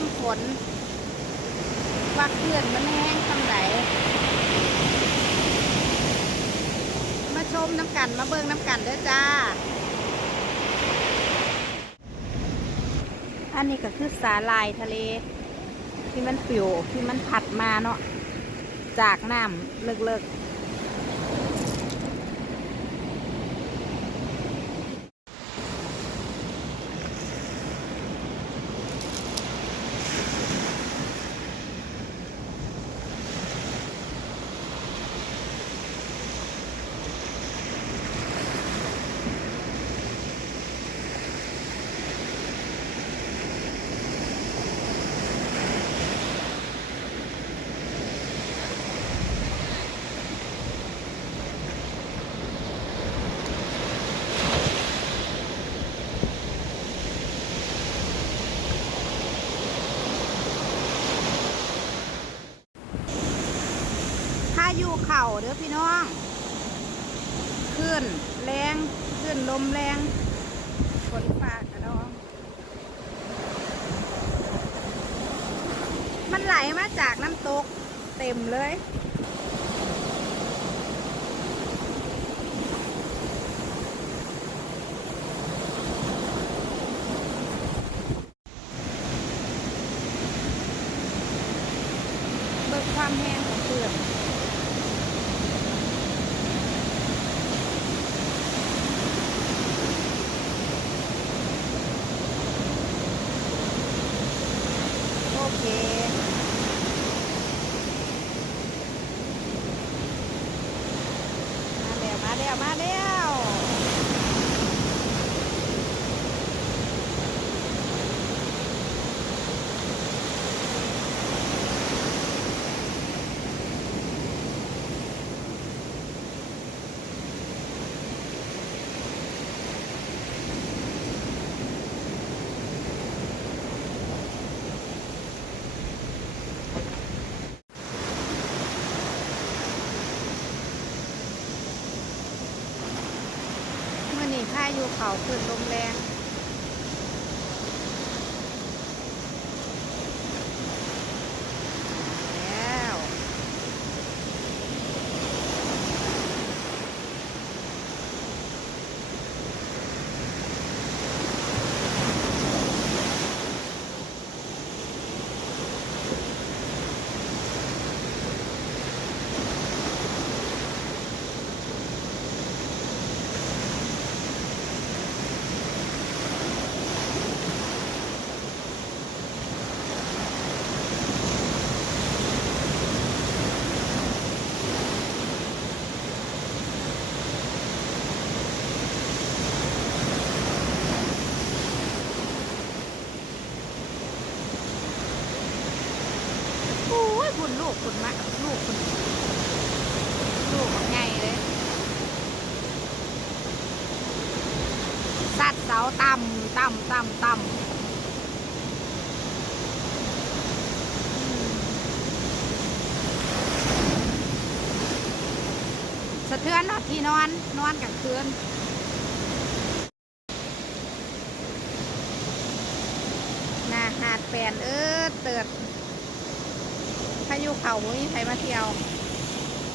มฝนว่าคลื่นมันแห้งทำไหนมาชมน้ำกันมาเบิ่งน้ำกันเด้อจ้าอันนี้ก็คือสาหร่ายทะเลที่มันปิวที่มันผัดมาเนาะจากน้ำเลิกพายุเข่าเด้อพี่น้องขึ้นแรงขึ้นลมแรงฝนฟ้ากระดองมันไหลมาจากน้ำตกเต็มเลยเบิกความแห้งของเปลือกโอเคมาแล้วเมื่อนี้พายุเขาขึ้นลมแรงแล้ว โอ้ยคุณลูกคุณมะลูกคุณลูกไงเลยสัตว์เสาต่ำสะเทือนที่นอนกลางคืนหน้าหาดแปนเติดพายุเข่ามุ้ยไผมาเที่ยว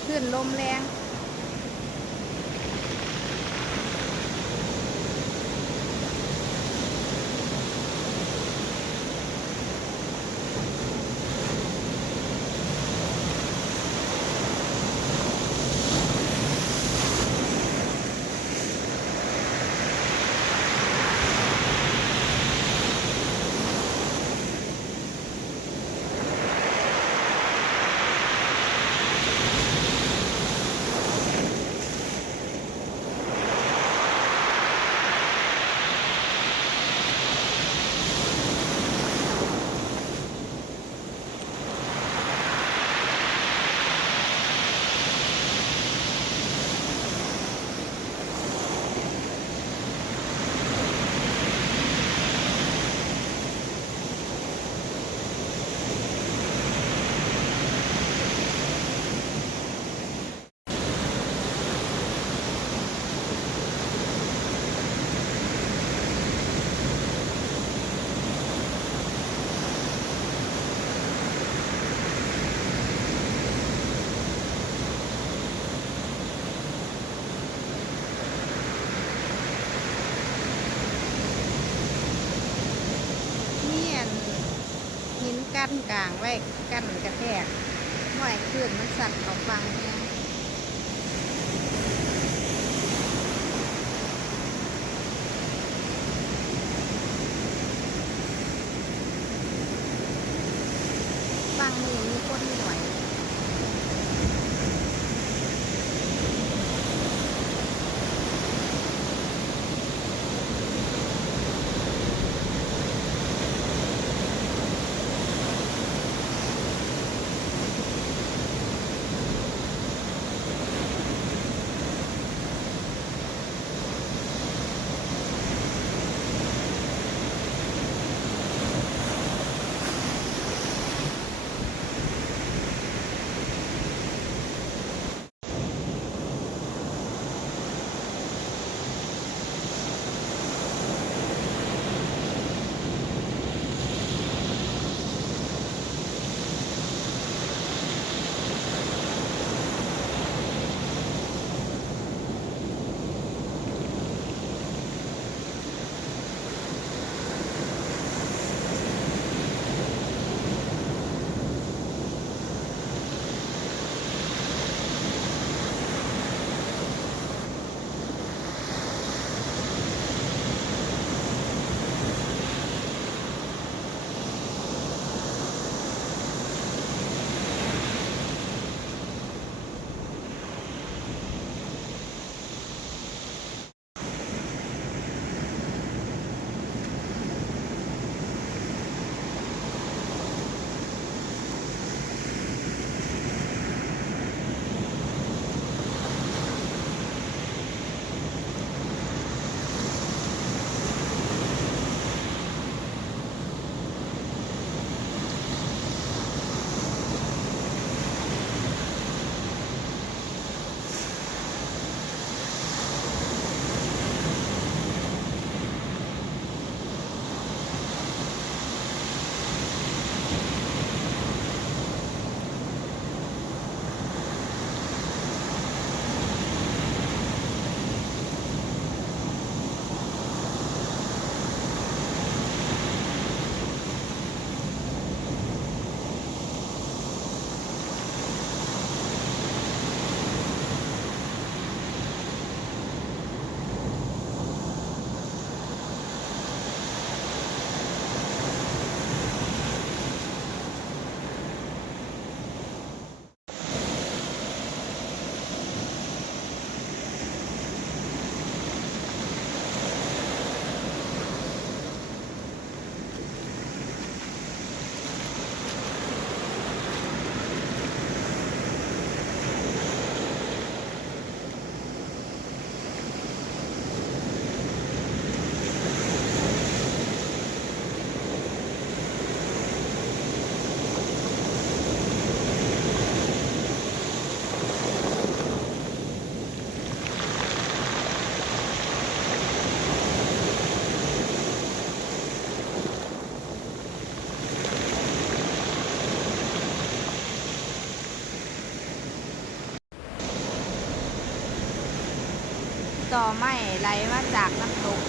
ขึ้นลมแรง หินกั้นกลางไว้กั้นกระแทกม่อยขึ้นมันสั่นเขาฟังเนี่ยฟังนี่มีคนหน่อยต่อไม้ไหลมาจากน้ำตก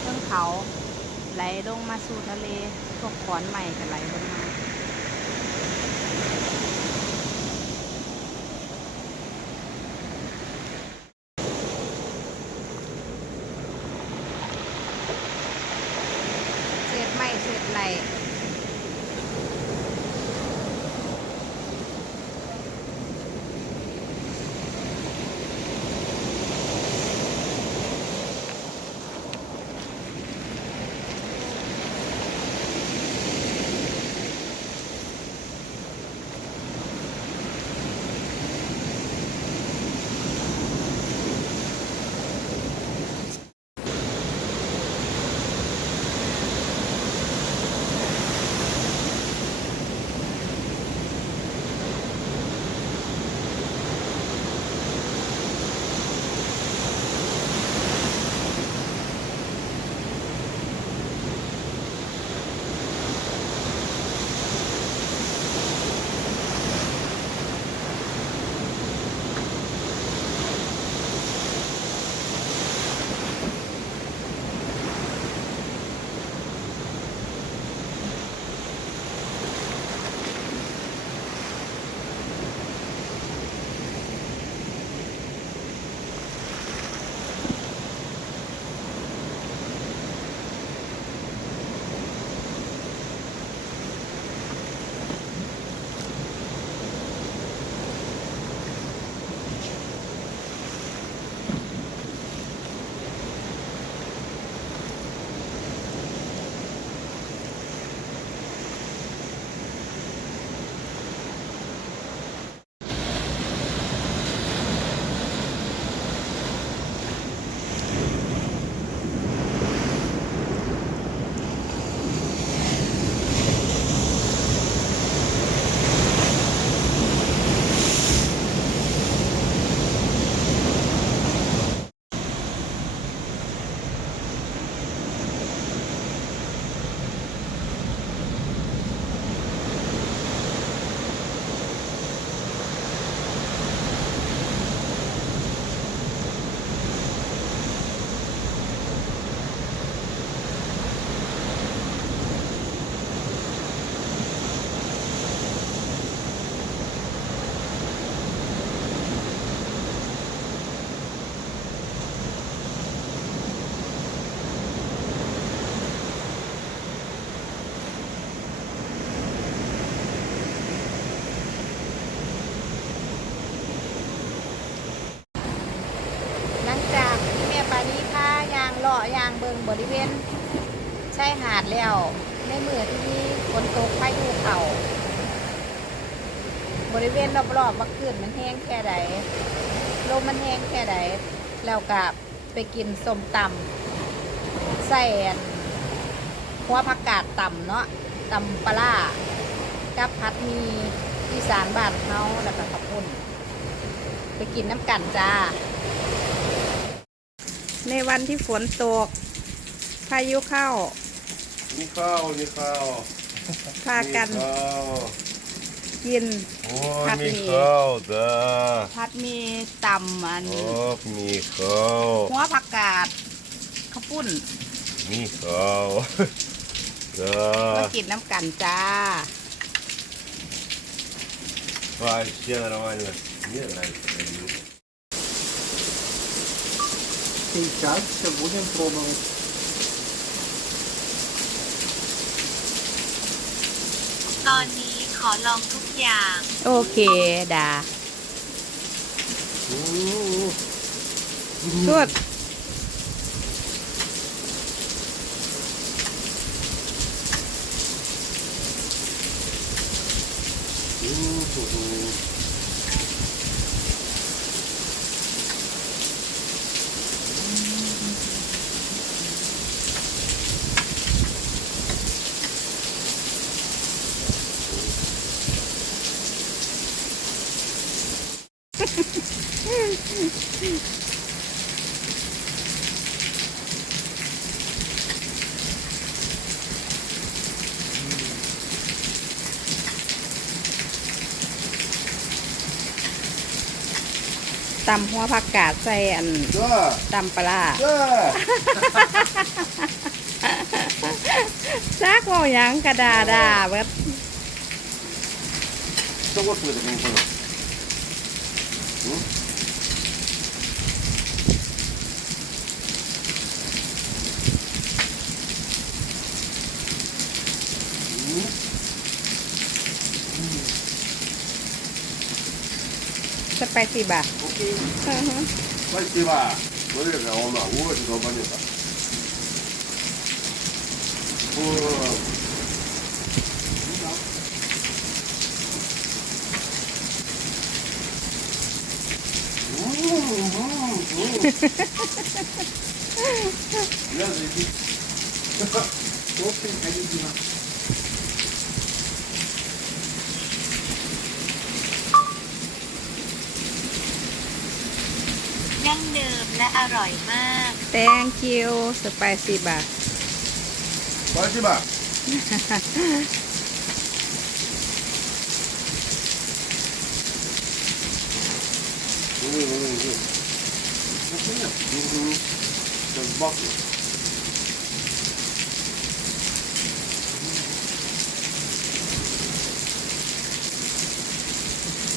เชิงเขาไหลลงมาสู่ทะเลพวกขอนไม้ก็ไหลลงมาเศษไม้เศษไหล เวณชายหาดแล้วในมือที่มีฝนตกพายุเข้าบริเวณรอบๆว่าคลื่นมันแห้งแค่ใดลมมันแห้งแค่ใดแล้วก็ไปกินส้มตำใส่หัวผักกาดตำเนาะตำปลาร้ากับผัดหมีอีสานบ้านเฮาแล้วก็ข้าวปุ้นไปกินน้ำกันจ้าในวันที่ฝนตกพายุเข้านี่ข้าวนี่ข้าว พากัน ข้าว กิน โอ้ ผัด มี หมี่ ข้าวจ้า ผัดหมีตำอัน โอ้มีข้าว หัวผักกาดข้าวปุ้น มีข้าวจ้า มากินน้ำกันจ้า Vai, cheira nормально. Мне нравится. Сейчас все будем пробовать. ตอนนี้ขอลองทุกอย่าง โอเคดาสุด ตำหัวผักกาดใส่อัน Да, ตำปลาร้า да. ซักว่าหยังกระดาดาเบิด Что вот это не понял? Спасибо. Окей. Ага. Спасибо. Смотри, какая волна. Очень долбанета. О. Я заебись. Очень оригинально. ดั้งเดิมและอร่อยมาก Thank you. Спасибо. Спасибо. Сейчас бахну.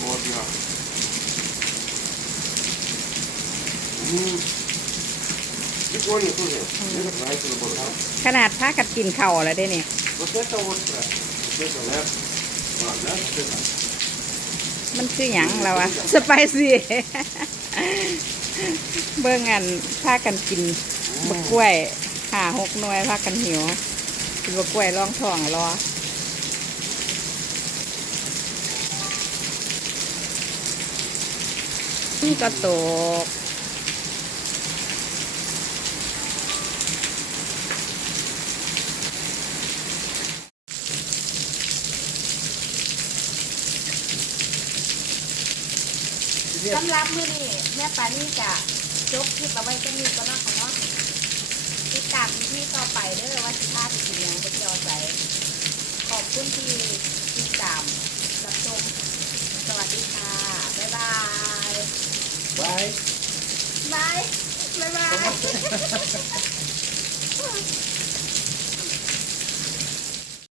Вот я. Прикольно, слушай. Мне так нравится набор. ขนาดพากัดกินเข่าวแล้วได้เนี่ย Вот это вот правильно. Вот это, да? А, да, вот это. มันคือหยังแล้วอะสไปซี่ เบิ่งอันพากันกินบักกล้วย5-6 หน่วยพากันหิวกินบักกล้วยรองท้องรอนี่ก็ตกสำหรับมื้อนี้แม่ปานี่จะจบคลิปเอาไว้จะมีก็นอกของเนาะติดตามที่ต่อไปเด้อว่าสิพาไปกินหยังไปเที่ยวไสขอบคุณที่ติดตาม